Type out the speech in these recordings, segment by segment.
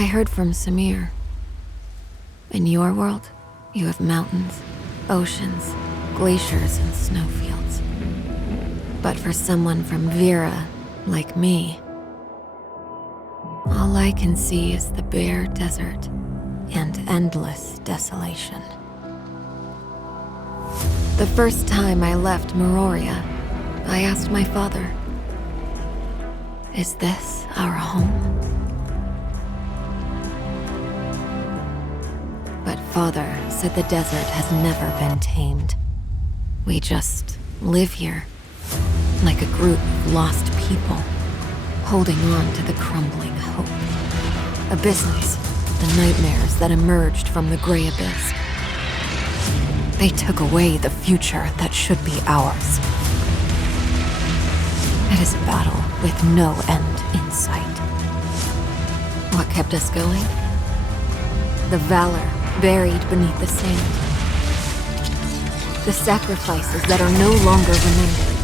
I heard from Samir. In your world, you have mountains, oceans, glaciers, and snowfields. But for someone from Vera, like me, all I can see is the bare desert and endless desolation. The first time I left Meroria, I asked my father, "Is this our home?" But Father said the desert has never been tamed. We just live here, like a group of lost people, holding on to the crumbling hope. Abysses, the nightmares that emerged from the gray abyss. They took away the future that should be ours. It is a battle with no end in sight. What kept us going? The valor buried beneath the sand. The sacrifices that are no longer remembered.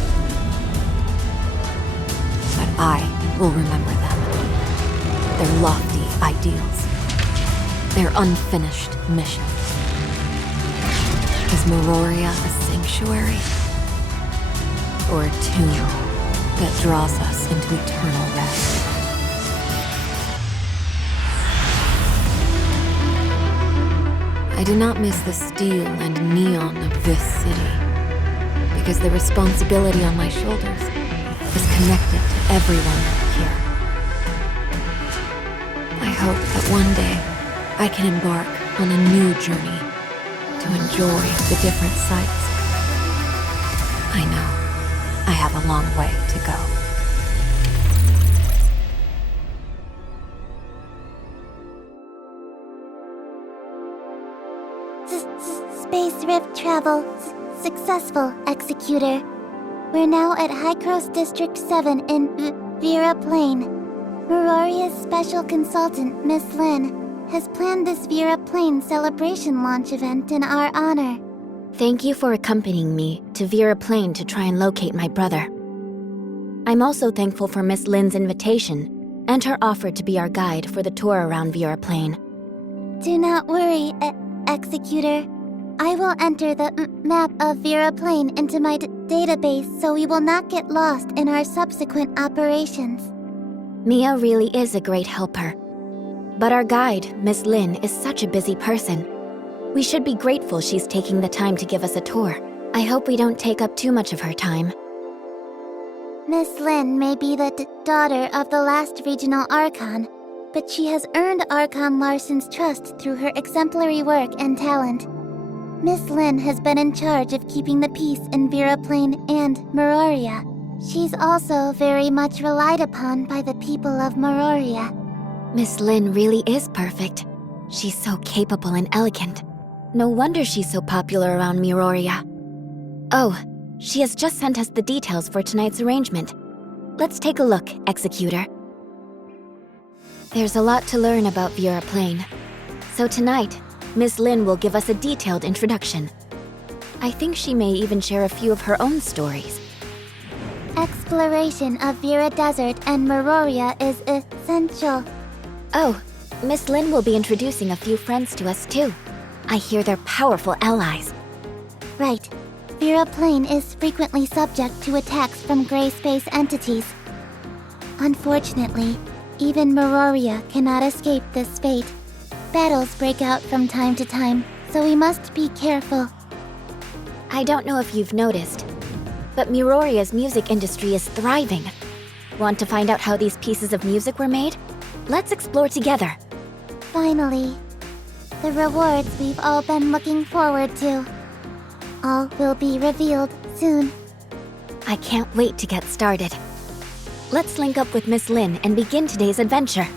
But I will remember them. Their lofty ideals. Their unfinished mission. Is Meroria a sanctuary? Or a tomb that draws us into eternal rest? I do not miss the steel and neon of this city, because the responsibility on my shoulders is connected to everyone here. I hope that one day I can embark on a new journey to enjoy the different sights. I know I have a long way to go. Space Rift travel successful, Executor. We're now at Hycross District 7 in Vera Plain. Meroria's special consultant, Miss Lin, has planned this Vera Plain celebration launch event in our honor. Thank you for accompanying me to Vera Plain to try and locate my brother. I'm also thankful for Miss Lin's invitation and her offer to be our guide for the tour around Vera Plain. Do not worry, Executor. I will enter the map of Vera Plain into my database so we will not get lost in our subsequent operations. Mia really is a great helper. But our guide, Miss Lin, is such a busy person. We should be grateful she's taking the time to give us a tour. I hope we don't take up too much of her time. Miss Lin may be the daughter of the last regional Archon, but she has earned Archon Larson's trust through her exemplary work and talent. Miss Lin has been in charge of keeping the peace in Vera Plain and Meroria. She's also very much relied upon by the people of Meroria. Miss Lin really is perfect. She's so capable and elegant. No wonder she's so popular around Meroria. Oh, she has just sent us the details for tonight's arrangement. Let's take a look, Executor. There's a lot to learn about Vera Plain. So tonight, Miss Lin will give us a detailed introduction. I think she may even share a few of her own stories. Exploration of Vera Desert and Meroria is essential. Oh, Miss Lin will be introducing a few friends to us too. I hear they're powerful allies. Right. Vera Plain is frequently subject to attacks from gray space entities. Unfortunately, even Meroria cannot escape this fate. Battles break out from time to time, so we must be careful. I don't know if you've noticed, but Meroria's music industry is thriving. Want to find out how these pieces of music were made? Let's explore together. Finally, the rewards we've all been looking forward to. All will be revealed soon. I can't wait to get started. Let's link up with Miss Lin and begin today's adventure.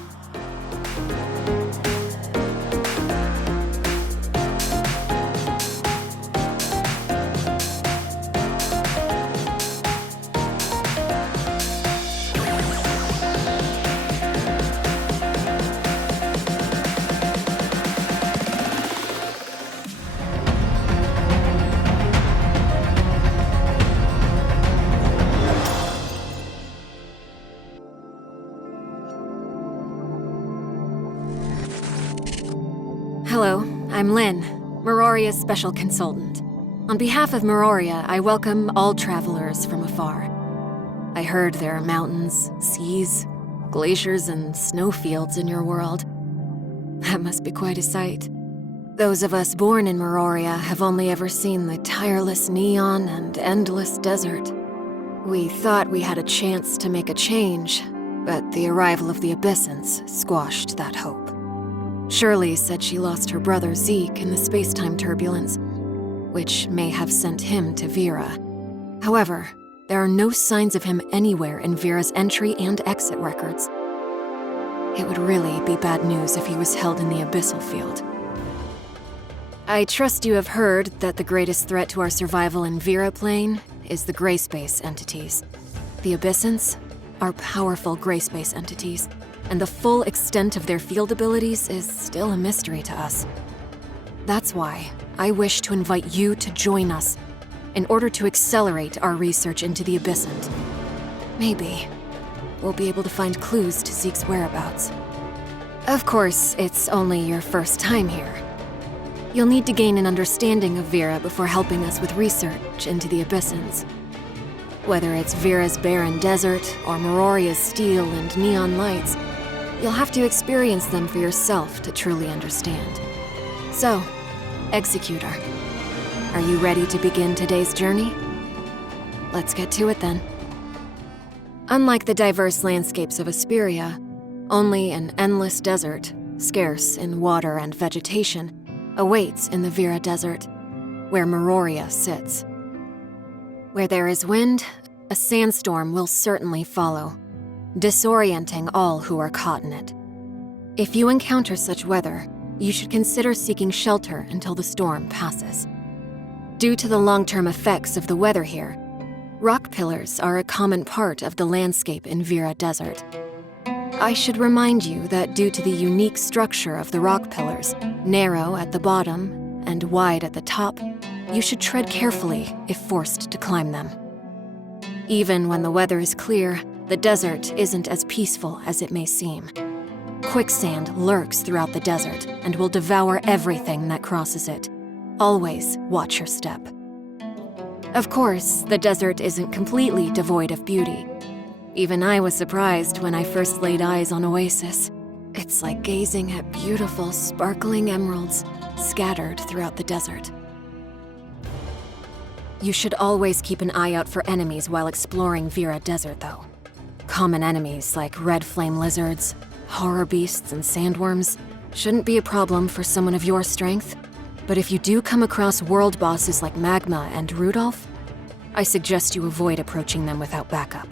Hello, I'm Lynn, Miroria's special consultant. On behalf of Miroria, I welcome all travelers from afar. I heard there are mountains, seas, glaciers, and snowfields in your world. That must be quite a sight. Those of us born in Miroria have only ever seen the tireless neon and endless desert. We thought we had a chance to make a change, but the arrival of the Abyssins squashed that hope. Shirley said she lost her brother Zeke in the space-time turbulence, which may have sent him to Vera. However, there are no signs of him anywhere in Vera's entry and exit records. It would really be bad news if he was held in the abyssal field. I trust you have heard that the greatest threat to our survival in Vera Plane is the gray space entities. The Abyssins are powerful gray space entities, and the full extent of their field abilities is still a mystery to us. That's why I wish to invite you to join us in order to accelerate our research into the Abyssant. Maybe we'll be able to find clues to Zeke's whereabouts. Of course, it's only your first time here. You'll need to gain an understanding of Vera before helping us with research into the Abyssins. Whether it's Vera's barren desert or Miroria's steel and neon lights, you'll have to experience them for yourself to truly understand. So, Executor, are you ready to begin today's journey? Let's get to it then. Unlike the diverse landscapes of Asperia, only an endless desert, scarce in water and vegetation, awaits in the Vera Desert, where Miroria sits. Where there is wind, a sandstorm will certainly follow, disorienting all who are caught in it. If you encounter such weather, you should consider seeking shelter until the storm passes. Due to the long-term effects of the weather here, rock pillars are a common part of the landscape in Vera Desert. I should remind you that due to the unique structure of the rock pillars, narrow at the bottom and wide at the top, you should tread carefully if forced to climb them. Even when the weather is clear, the desert isn't as peaceful as it may seem. Quicksand lurks throughout the desert and will devour everything that crosses it. Always watch your step. Of course, the desert isn't completely devoid of beauty. Even I was surprised when I first laid eyes on Oasis. It's like gazing at beautiful, sparkling emeralds scattered throughout the desert. You should always keep an eye out for enemies while exploring Vera Desert, though. Common enemies like red flame lizards, horror beasts, and sandworms shouldn't be a problem for someone of your strength. But if you do come across world bosses like Magma and Rudolph, I suggest you avoid approaching them without backup.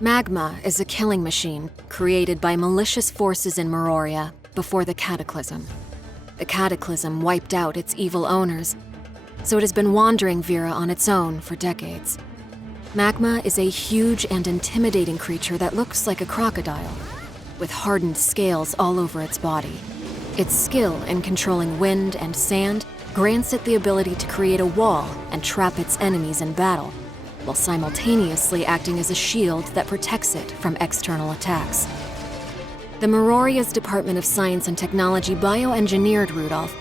Magma is a killing machine created by malicious forces in Miroria before the Cataclysm. The Cataclysm wiped out its evil owners, so it has been wandering Vera on its own for decades. Magma is a huge and intimidating creature that looks like a crocodile, with hardened scales all over its body. Its skill in controlling wind and sand grants it the ability to create a wall and trap its enemies in battle, while simultaneously acting as a shield that protects it from external attacks. The Miroria's Department of Science and Technology bioengineered Rudolph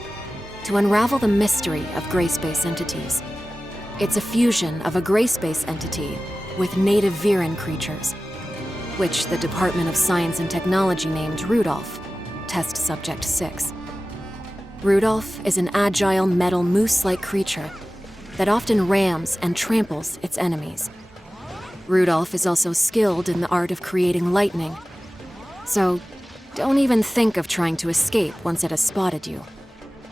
to unravel the mystery of gray space entities. It's a fusion of a gray space entity with native Veran creatures, which the Department of Science and Technology named Rudolph, Test Subject 6. Rudolph is an agile metal moose-like creature that often rams and tramples its enemies. Rudolph is also skilled in the art of creating lightning, so don't even think of trying to escape once it has spotted you.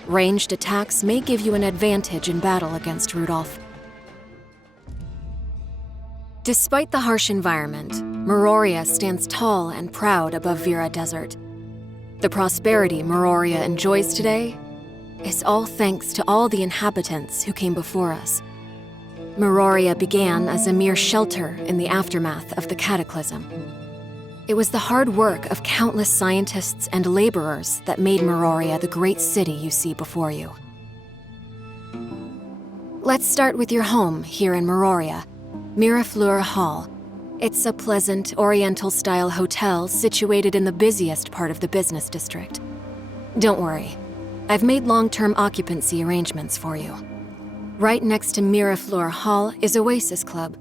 Ranged attacks may give you an advantage in battle against Rudolph. Despite the harsh environment, Miroria stands tall and proud above Vera Desert. The prosperity Miroria enjoys today is all thanks to all the inhabitants who came before us. Miroria began as a mere shelter in the aftermath of the Cataclysm. It was the hard work of countless scientists and laborers that made Miroria the great city you see before you. Let's start with your home here in Miroria, Mirafleur Hall. It's a pleasant, Oriental-style hotel situated in the busiest part of the business district. Don't worry. I've made long-term occupancy arrangements for you. Right next to Miraflor Hall is Oasis Club,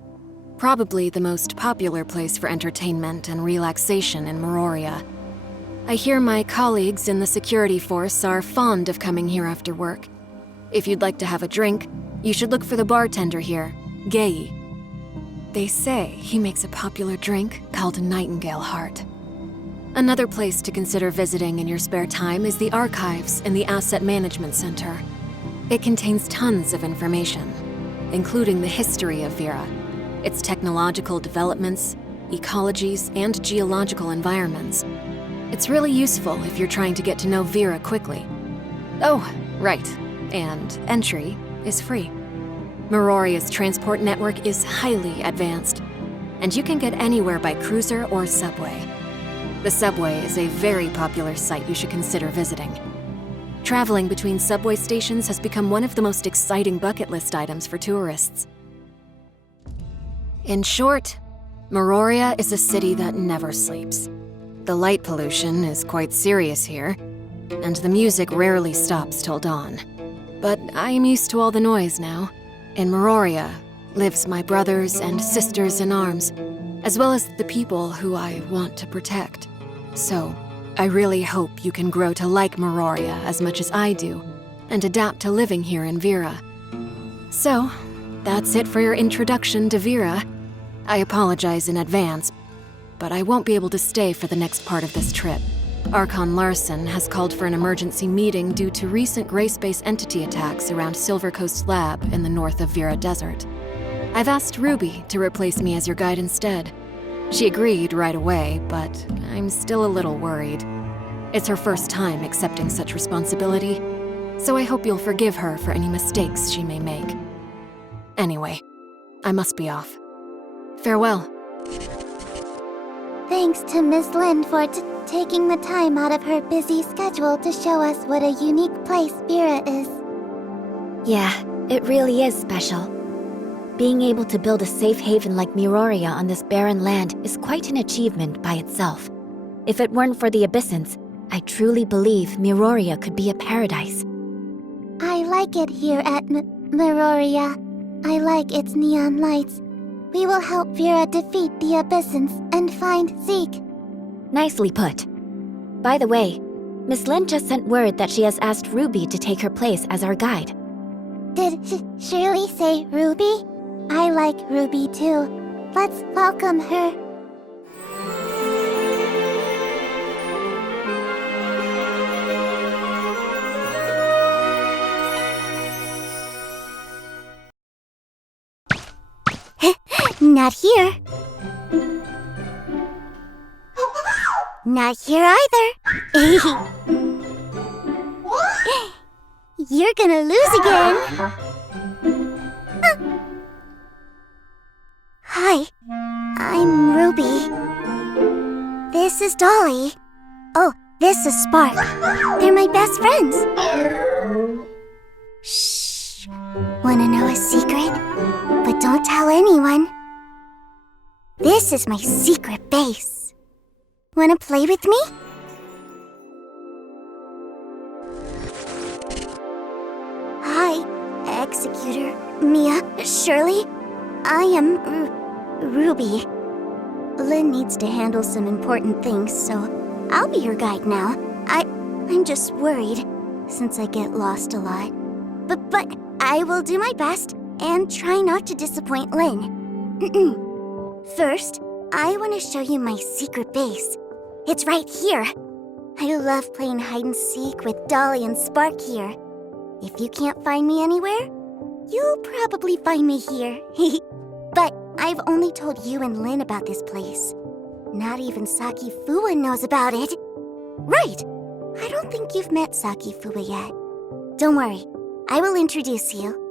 probably the most popular place for entertainment and relaxation in Meroria. I hear my colleagues in the security force are fond of coming here after work. If you'd like to have a drink, you should look for the bartender here, Gei. They say he makes a popular drink called Nightingale Heart. Another place to consider visiting in your spare time is the archives in the Asset Management Center. It contains tons of information, including the history of Vera, its technological developments, ecologies, and geological environments. It's really useful if you're trying to get to know Vera quickly. Oh, right, and entry is free. Meroria's transport network is highly advanced, and you can get anywhere by cruiser or subway. The subway is a very popular site you should consider visiting. Traveling between subway stations has become one of the most exciting bucket list items for tourists. In short, Meroria is a city that never sleeps. The light pollution is quite serious here, and the music rarely stops till dawn. But I am used to all the noise now. In Meroria lives my brothers and sisters in arms, as well as the people who I want to protect. So, I really hope you can grow to like Meroria as much as I do, and adapt to living here in Vera. So, that's it for your introduction to Vera. I apologize in advance, but I won't be able to stay for the next part of this trip. Archon Larson has called for an emergency meeting due to recent Gray Space entity attacks around Silver Coast Lab in the north of Vera Desert. I've asked Ruby to replace me as your guide instead. She agreed right away, but I'm still a little worried. It's her first time accepting such responsibility, so I hope you'll forgive her for any mistakes she may make. Anyway, I must be off. Farewell. Thanks to Miss Lynn for taking the time out of her busy schedule to show us what a unique place Vera is. Yeah, it really is special. Being able to build a safe haven like Meroria on this barren land is quite an achievement by itself. If it weren't for the Abyssins, I truly believe Meroria could be a paradise. I like it here at Meroria. I like its neon lights. We will help Vera defeat the Abyssins and find Zeke. Nicely put. By the way, Miss Lynn just sent word that she has asked Ruby to take her place as our guide. Did Shirley say Ruby? I like Ruby too. Let's welcome her. Not here. Not here either. You're gonna lose again. Hi, I'm Ruby. This is Dolly. Oh, this is Spark. They're my best friends. Shh. Wanna know a secret? But don't tell anyone. This is my secret base. Wanna play with me? Hi, Executor, Mia, Shirley. I am Ruby. Lynn needs to handle some important things, so I'll be your guide now. I'm just worried, since I get lost a lot. But I will do my best and try not to disappoint Lynn. First, I want to show you my secret base. It's right here. I love playing hide and seek with Dolly and Spark here. If you can't find me anywhere, you'll probably find me here. But I've only told you and Lynn about this place. Not even Saki Fuwa knows about it. Right! I don't think you've met Saki Fuwa yet. Don't worry, I will introduce you.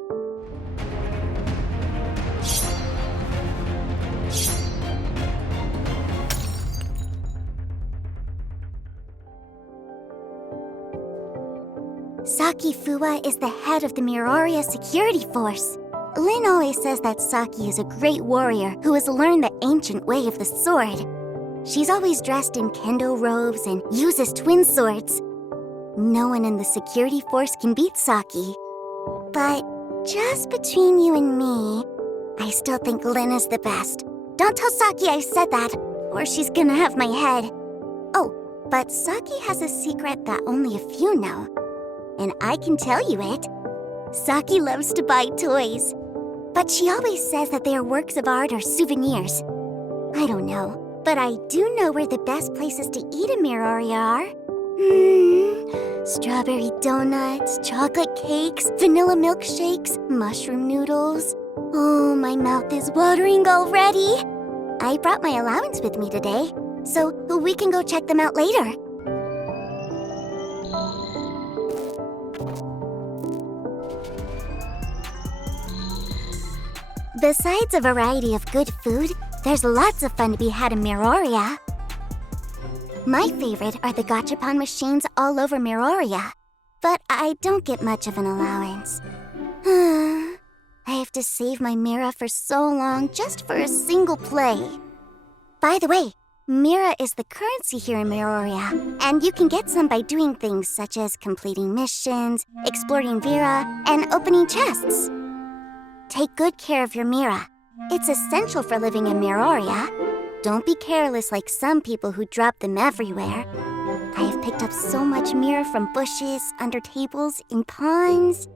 Saki Fuwa is the head of the Meroria security force. Lynn always says that Saki is a great warrior who has learned the ancient way of the sword. She's always dressed in kendo robes and uses twin swords. No one in the security force can beat Saki. But just between you and me, I still think Lynn is the best. Don't tell Saki I said that, or she's gonna have my head. Oh, but Saki has a secret that only a few know. And I can tell you it. Saki loves to buy toys. But she always says that they are works of art or souvenirs. I don't know, but I do know where the best places to eat in Miroria are. Strawberry donuts, chocolate cakes, vanilla milkshakes, mushroom noodles. Oh, my mouth is watering already. I brought my allowance with me today, so we can go check them out later. Besides a variety of good food, there's lots of fun to be had in Miroria. My favorite are the gachapon machines all over Miroria, but I don't get much of an allowance. I have to save my Mira for so long just for a single play. By the way, Mira is the currency here in Miroria, and you can get some by doing things such as completing missions, exploring Vera, and opening chests. Take good care of your Mira. It's essential for living in Miroria. Don't be careless like some people who drop them everywhere. I have picked up so much Mira from bushes, under tables, in ponds.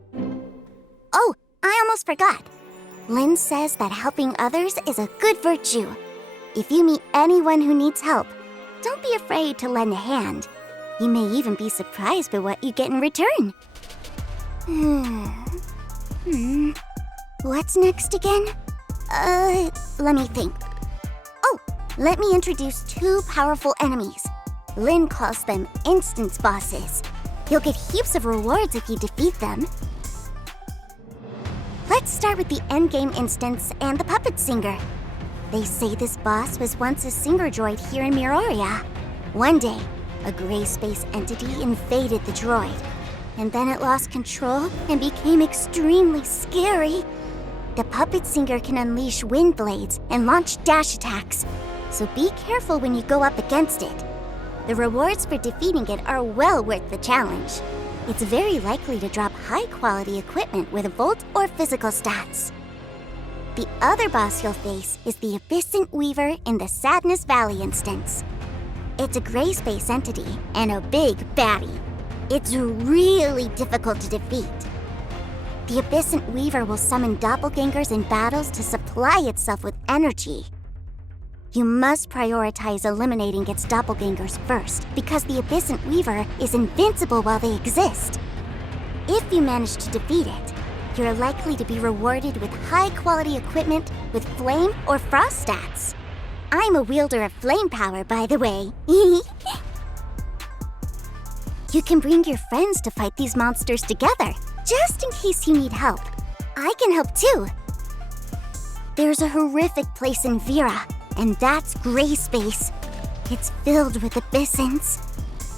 Oh, I almost forgot. Lynn says that helping others is a good virtue. If you meet anyone who needs help, don't be afraid to lend a hand. You may even be surprised by what you get in return. What's next again? Let me think. Oh, let me introduce two powerful enemies. Lynn calls them instance bosses. You'll get heaps of rewards if you defeat them. Let's start with the endgame instance and the puppet singer. They say this boss was once a singer droid here in Miroria. One day, a gray space entity invaded the droid, and then it lost control and became extremely scary. The puppet singer can unleash wind blades and launch dash attacks, so be careful when you go up against it. The rewards for defeating it are well worth the challenge. It's very likely to drop high-quality equipment with Volt or physical stats. The other boss you'll face is the Abyssant Weaver in the Sadness Valley instance. It's a gray space entity and a big baddie. It's really difficult to defeat. The Abyssant Weaver will summon doppelgangers in battles to supply itself with energy. You must prioritize eliminating its doppelgangers first, because the Abyssant Weaver is invincible while they exist. If you manage to defeat it, you're likely to be rewarded with high-quality equipment with flame or frost stats. I'm a wielder of flame power, by the way. You can bring your friends to fight these monsters together, just in case you need help. I can help too. There's a horrific place in Vera, and that's Gray Space. It's filled with abyssins.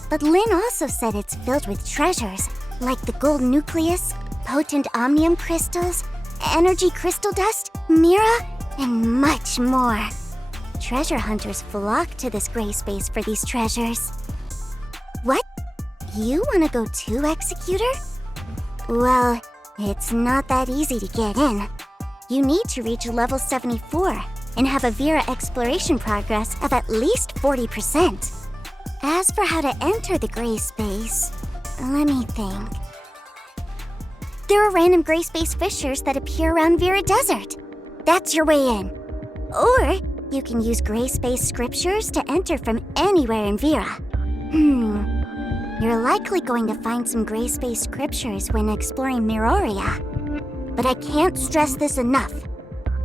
But Lynn also said it's filled with treasures, like the gold nucleus, potent omnium crystals, energy crystal dust, Mira, and much more. Treasure hunters flock to this Gray Space for these treasures. What? You want to go too, Executor? Well, it's not that easy to get in. You need to reach level 74 and have a Vera exploration progress of at least 40%. As for how to enter the Gray Space, let me think. There are random Gray Space fissures that appear around Vera Desert. That's your way in. Or you can use Gray Space scriptures to enter from anywhere in Vera. You're likely going to find some Gray Space scriptures when exploring Miroria. But I can't stress this enough.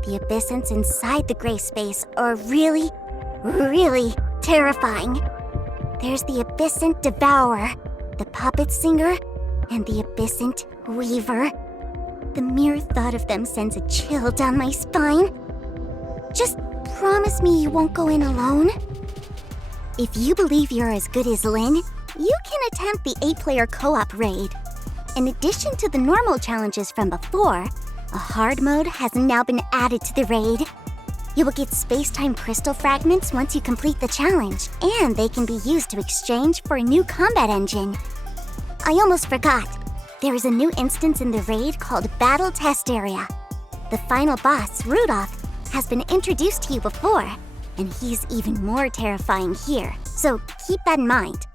The abyssins inside the Gray Space are really, really terrifying. There's the Abyssant Devourer, the Puppet Singer, and the Abyssant Weaver. The mere thought of them sends a chill down my spine. Just promise me you won't go in alone. If you believe you're as good as Lynn, you can attempt the 8-player co-op raid. In addition to the normal challenges from before, a hard mode has now been added to the raid. You will get space-time crystal fragments once you complete the challenge, and they can be used to exchange for a new combat engine. I almost forgot. There is a new instance in the raid called Battle Test Area. The final boss, Rudolph, has been introduced to you before, and he's even more terrifying here. So keep that in mind.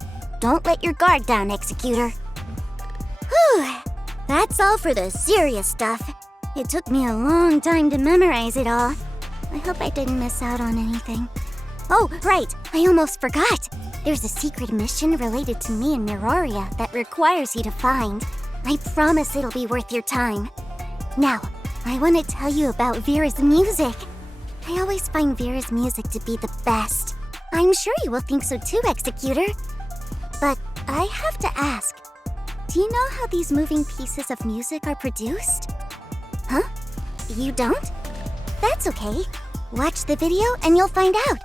Don't let your guard down, Executor. Whew. That's all for the serious stuff. It took me a long time to memorize it all. I hope I didn't miss out on anything. Oh, right, I almost forgot. There's a secret mission related to me and Miroria that requires you to find. I promise it'll be worth your time. Now, I want to tell you about Vera's music. I always find Vera's music to be the best. I'm sure you will think so too, Executor. But I have to ask, do you know how these moving pieces of music are produced? Huh? You don't? That's okay. Watch the video and you'll find out.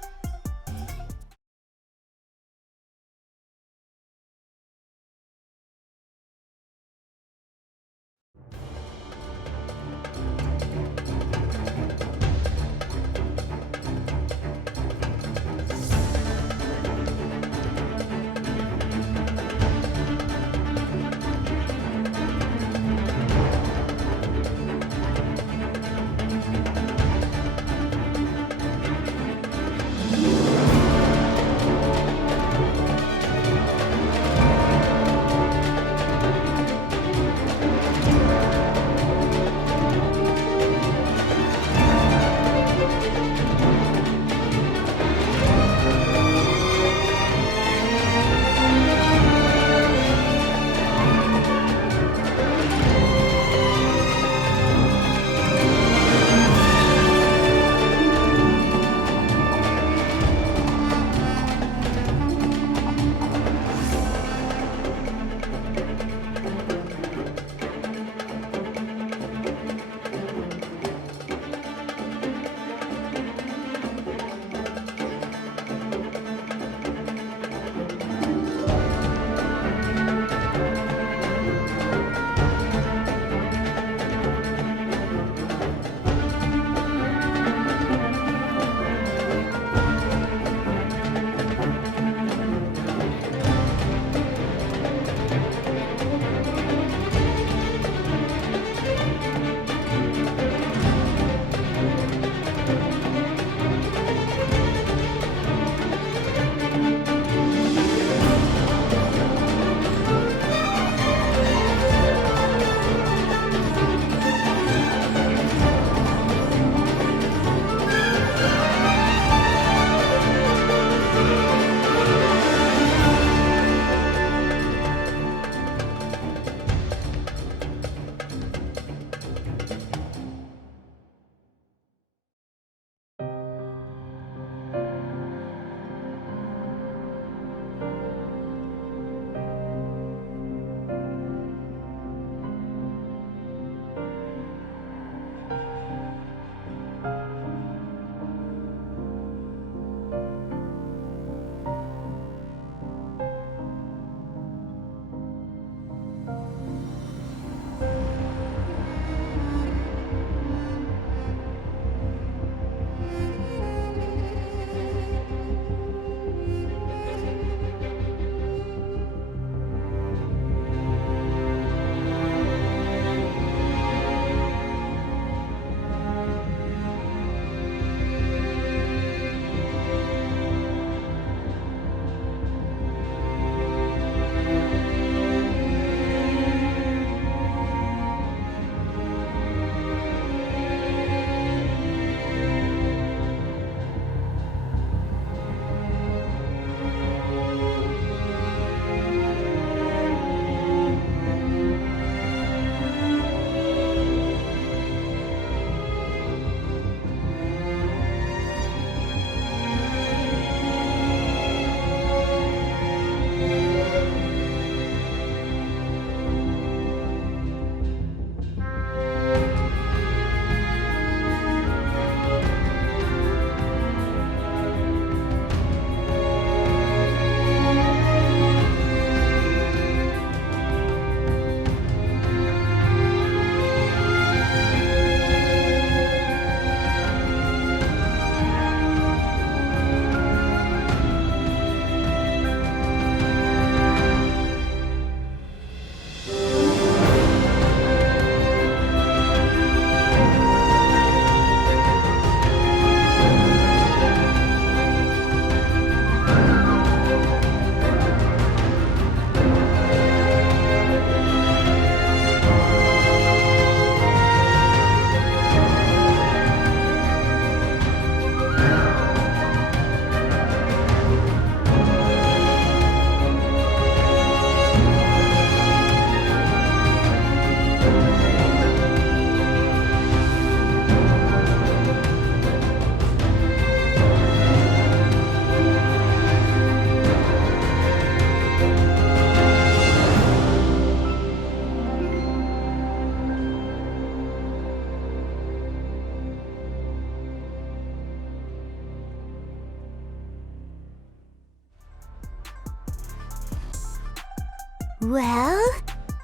Well,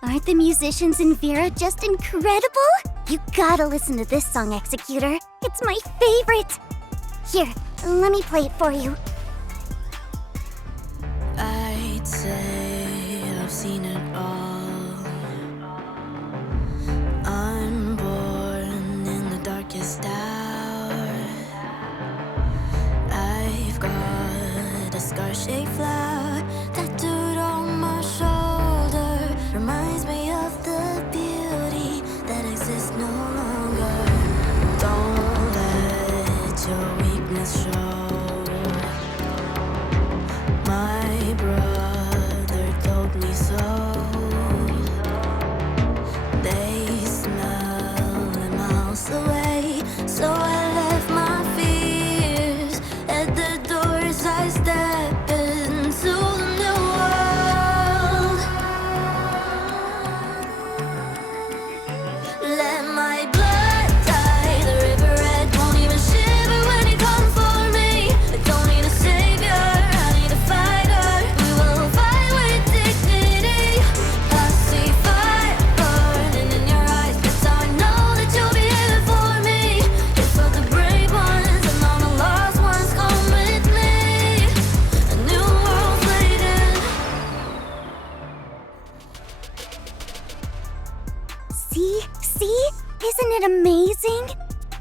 aren't the musicians in Vera just incredible? You gotta listen to this song, Executor. It's my favorite. Here, let me play it for you. I'd say I've seen it all. I'm born in the darkest hour. I've got a scar-shaped flower tattooed on my shoulder. Reminds me of the beauty that exists no longer. Don't let your weakness show. My brother told me so. They smell a miles away, so I left my fears at the doors. I step into the new world. Let my blood die, the river red won't even shiver when you come for me. I don't need a savior, I need a fighter. We will fight with dignity. I see fire burning in your eyes, that's how I know that you'll be here for me. It's for the brave ones and all the lost ones, come with me. A new world's waiting. See? Isn't it amazing?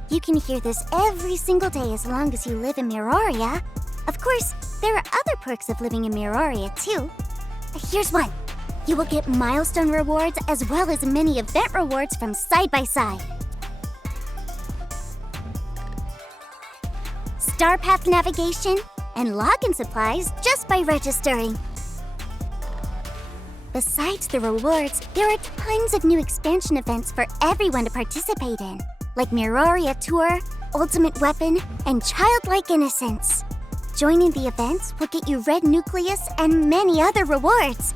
You can hear this every single day as long as you live in Miroria. Of course, there are other perks of living in Miroria too. Here's one. You will get milestone rewards as well as many event rewards from Side by Side. Star Path navigation and login supplies just by registering. Besides the rewards, there are tons of new expansion events for everyone to participate in, like Miroria Tour, Ultimate Weapon, and Childlike Innocence. Joining the events will get you Red Nucleus and many other rewards.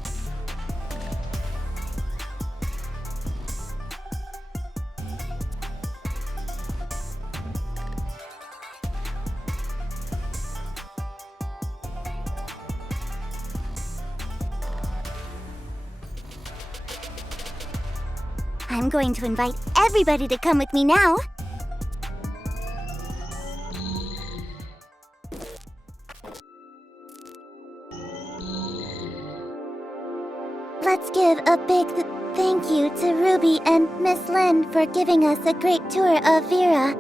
I'm going to invite everybody to come with me now. Let's give a big thank you to Ruby and Miss Lynn for giving us a great tour of Vera.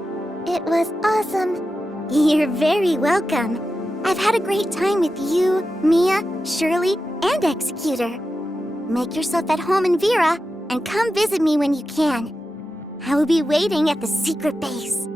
It was awesome. You're very welcome. I've had a great time with you, Mia, Shirley, and Executor. Make yourself at home in Vera and come visit me when you can. I will be waiting at the secret base.